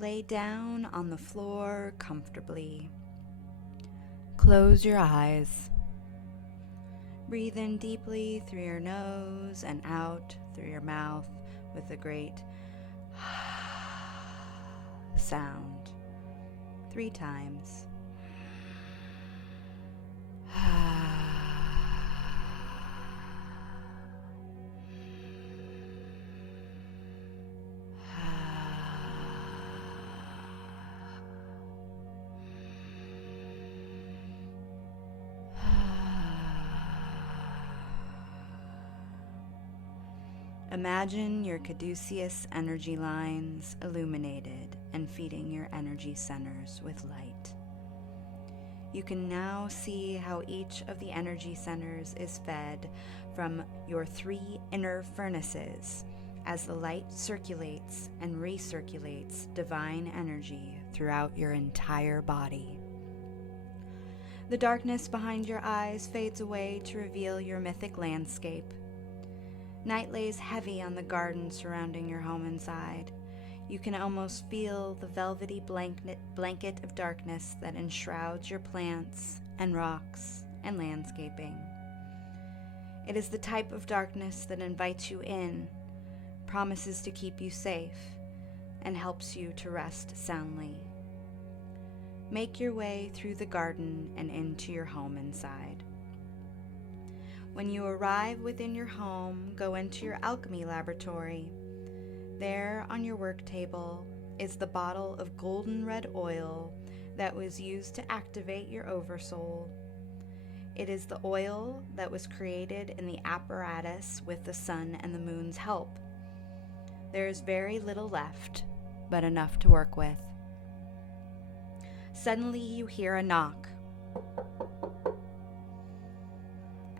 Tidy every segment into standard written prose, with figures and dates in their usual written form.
Lay down on the floor comfortably. Close your eyes. Breathe in deeply through your nose and out through your mouth with a great sound 3 times. Imagine your caduceus energy lines illuminated and feeding your energy centers with light. You can now see how each of the energy centers is fed from your 3 inner furnaces as the light circulates and recirculates divine energy throughout your entire body. The darkness behind your eyes fades away to reveal your mythic landscape. Night lays heavy on the garden surrounding your home inside. You can almost feel the velvety blanket of darkness that enshrouds your plants and rocks and landscaping. It is the type of darkness that invites you in, promises to keep you safe, and helps you to rest soundly. Make your way through the garden and into your home inside. When you arrive within your home, go into your alchemy laboratory. There on your work table is the bottle of golden red oil that was used to activate your oversoul. It is the oil that was created in the apparatus with the sun and the moon's help. There is very little left, but enough to work with. Suddenly you hear a knock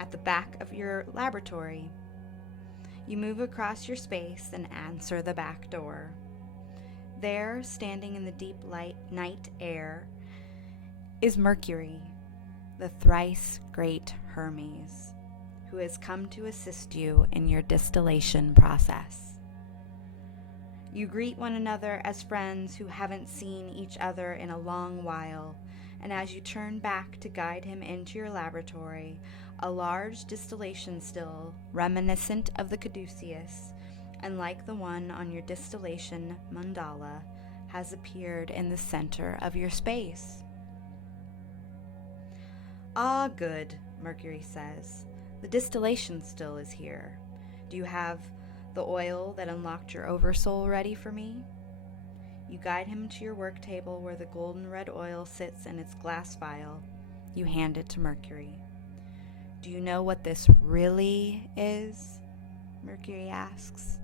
at the back of your laboratory. You move across your space and answer the back door. There, standing in the deep night air, is Mercury, the thrice great Hermes, who has come to assist you in your distillation process. You greet one another as friends who haven't seen each other in a long while, and as you turn back to guide him into your laboratory, a large distillation still, reminiscent of the caduceus, and like the one on your distillation mandala, has appeared in the center of your space. "Ah, good," Mercury says. "The distillation still is here. Do you have the oil that unlocked your oversoul ready for me?" You guide him to your work table where the golden red oil sits in its glass vial. You hand it to Mercury. "Do you know what this really is?" Mercury asks.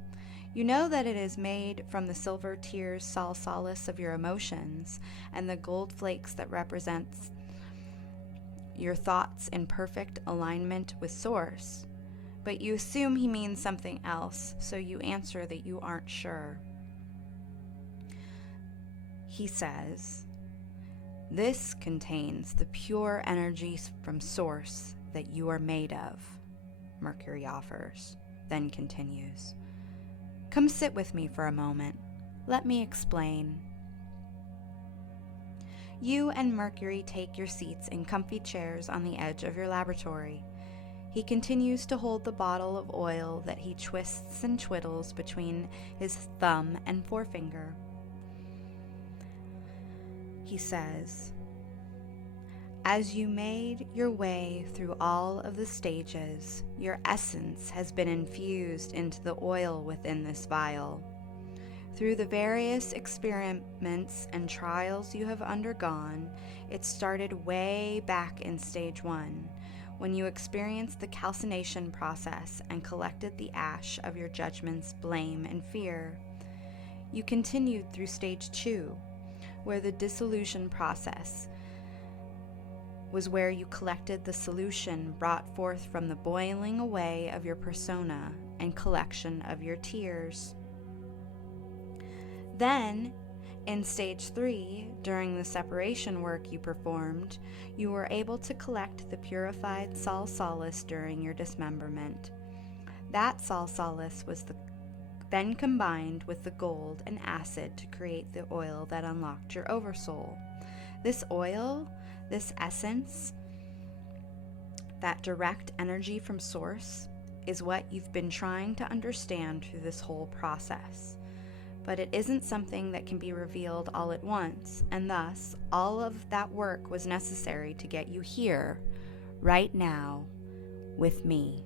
"You know that it is made from the silver tears sal salis of your emotions and the gold flakes that represents your thoughts in perfect alignment with Source. But you assume he means something else, so you answer that you aren't sure." He says, "This contains the pure energies from Source that you are made of," Mercury offers, then continues, "Come sit with me for a moment. Let me explain." You and Mercury take your seats in comfy chairs on the edge of your laboratory. He continues to hold the bottle of oil that he twists and twiddles between his thumb and forefinger. He says, "As you made your way through all of the stages, your essence has been infused into the oil within this vial. Through the various experiments and trials you have undergone, it started way back in stage 1, when you experienced the calcination process and collected the ash of your judgments, blame, and fear. You continued through stage 2, where the dissolution process was where you collected the solution brought forth from the boiling away of your persona and collection of your tears. Then, in stage 3, during the separation work you performed, you were able to collect the purified sal salis during your dismemberment. That sal salis was then combined with the gold and acid to create the oil that unlocked your oversoul. This oil, this essence, that direct energy from source, is what you've been trying to understand through this whole process. But it isn't something that can be revealed all at once, and thus all of that work was necessary to get you here, right now, with me.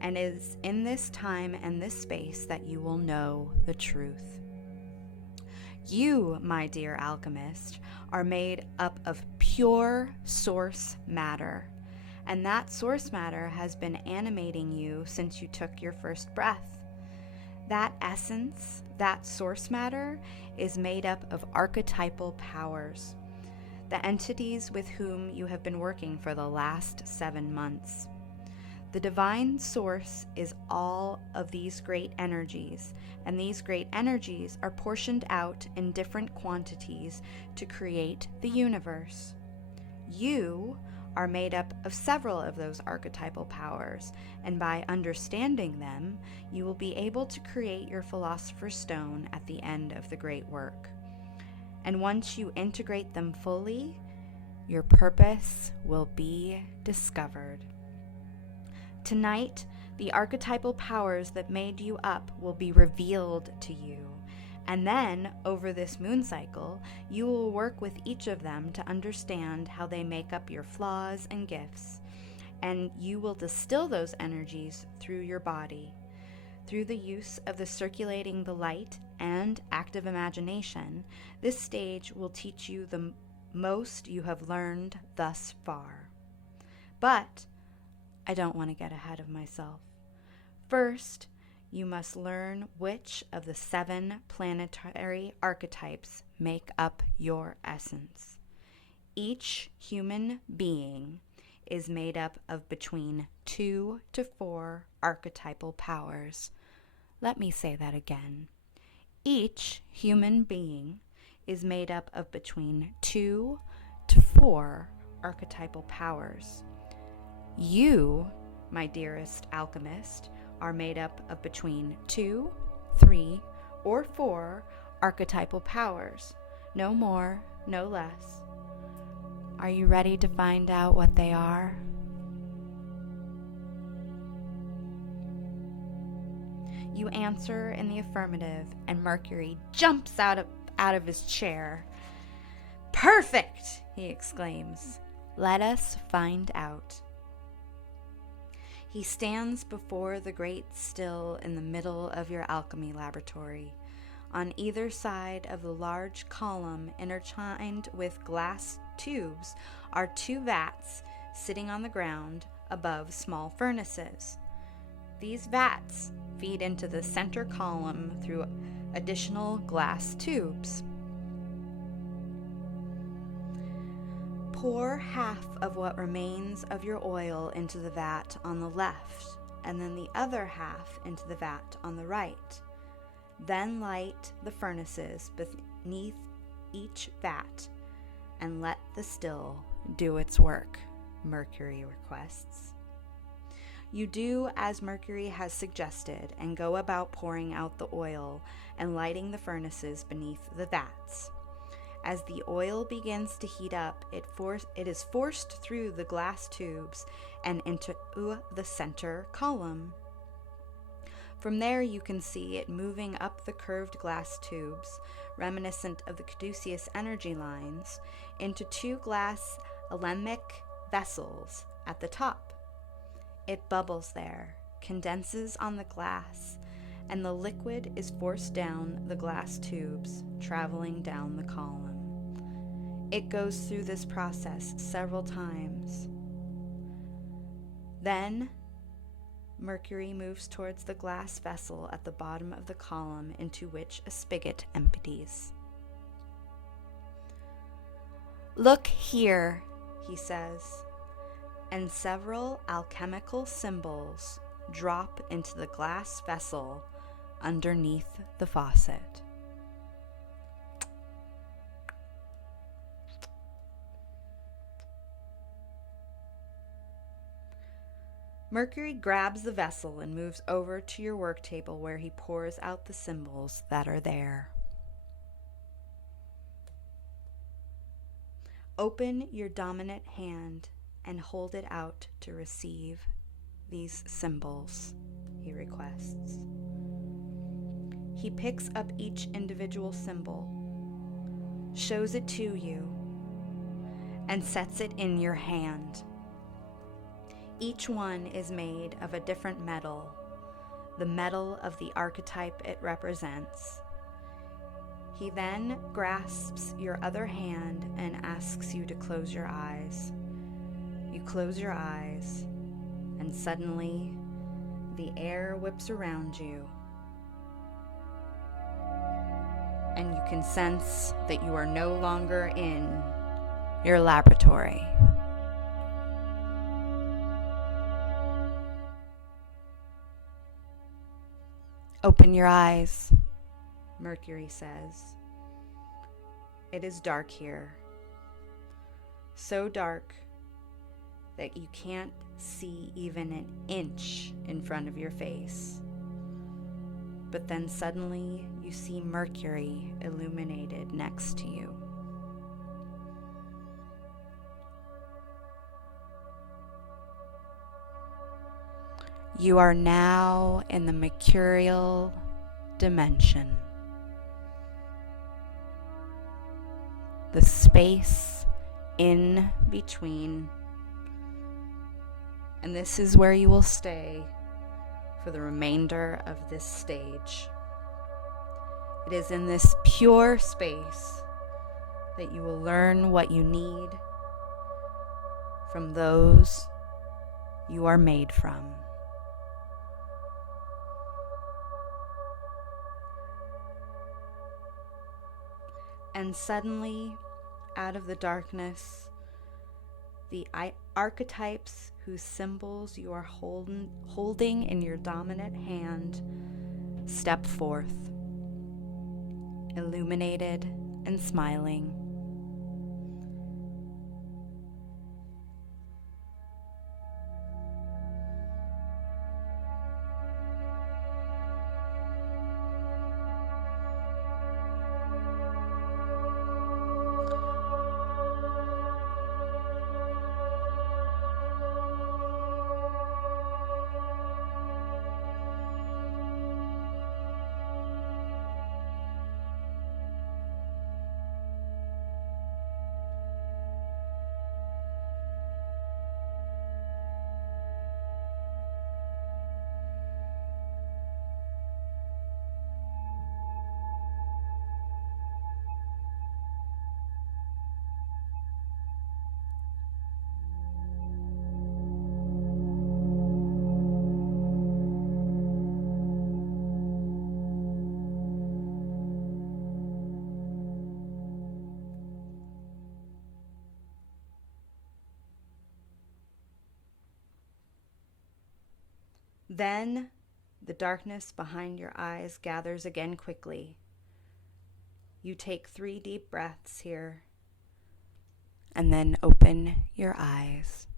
And it is in this time and this space that you will know the truth. You, my dear alchemist, are made up of pure source matter, and that source matter has been animating you since you took your first breath. That essence, that source matter, is made up of archetypal powers, the entities with whom you have been working for the last 7 months. The divine source is all of these great energies, and these great energies are portioned out in different quantities to create the universe. You are made up of several of those archetypal powers, and by understanding them, you will be able to create your Philosopher's Stone at the end of the great work. And once you integrate them fully, your purpose will be discovered. Tonight, the archetypal powers that made you up will be revealed to you. And then, over this moon cycle, you will work with each of them to understand how they make up your flaws and gifts. And you will distill those energies through your body. Through the use of the circulating the light and active imagination, this stage will teach you the most you have learned thus far. But I don't want to get ahead of myself. First, you must learn which of the 7 planetary archetypes make up your essence. Each human being is made up of between 2 to 4 archetypal powers. Let me say that again. Each human being is made up of between 2 to 4 archetypal powers. You, my dearest alchemist, are made up of between 2, 3, or 4 archetypal powers. No more, no less. Are you ready to find out what they are? You answer in the affirmative, and Mercury jumps out of his chair. "Perfect!" he exclaims. "Let us find out." He stands before the great still in the middle of your alchemy laboratory. On either side of the large column intertwined with glass tubes are 2 vats sitting on the ground above small furnaces. These vats feed into the center column through additional glass tubes. Pour half of what remains of your oil into the vat on the left, and then the other half into the vat on the right. Then light the furnaces beneath each vat, and let the still do its work, Mercury requests. You do as Mercury has suggested and go about pouring out the oil and lighting the furnaces beneath the vats. As the oil begins to heat up, it is forced through the glass tubes and into the center column. From there you can see it moving up the curved glass tubes, reminiscent of the caduceus energy lines, into 2 glass alembic vessels at the top. It bubbles there, condenses on the glass, and the liquid is forced down the glass tubes, traveling down the column. It goes through this process several times. Then, Mercury moves towards the glass vessel at the bottom of the column into which a spigot empties. "Look here," he says, and several alchemical symbols drop into the glass vessel underneath the faucet. Mercury grabs the vessel and moves over to your work table where he pours out the symbols that are there. Open your dominant hand and hold it out to receive these symbols, he requests. He picks up each individual symbol, shows it to you, and sets it in your hand. Each one is made of a different metal, the metal of the archetype it represents. He then grasps your other hand and asks you to close your eyes. You close your eyes, and suddenly the air whips around you, and you can sense that you are no longer in your laboratory. Open your eyes, Mercury says. It is dark here. So dark that you can't see even an inch in front of your face. But then suddenly you see Mercury illuminated next to you. You are now in the mercurial dimension, the space in between, and this is where you will stay for the remainder of this stage. It is in this pure space that you will learn what you need from those you are made from. And suddenly, out of the darkness, the archetypes whose symbols you are holding in your dominant hand step forth, illuminated and smiling. Then the darkness behind your eyes gathers again quickly. You take 3 deep breaths here, and then open your eyes.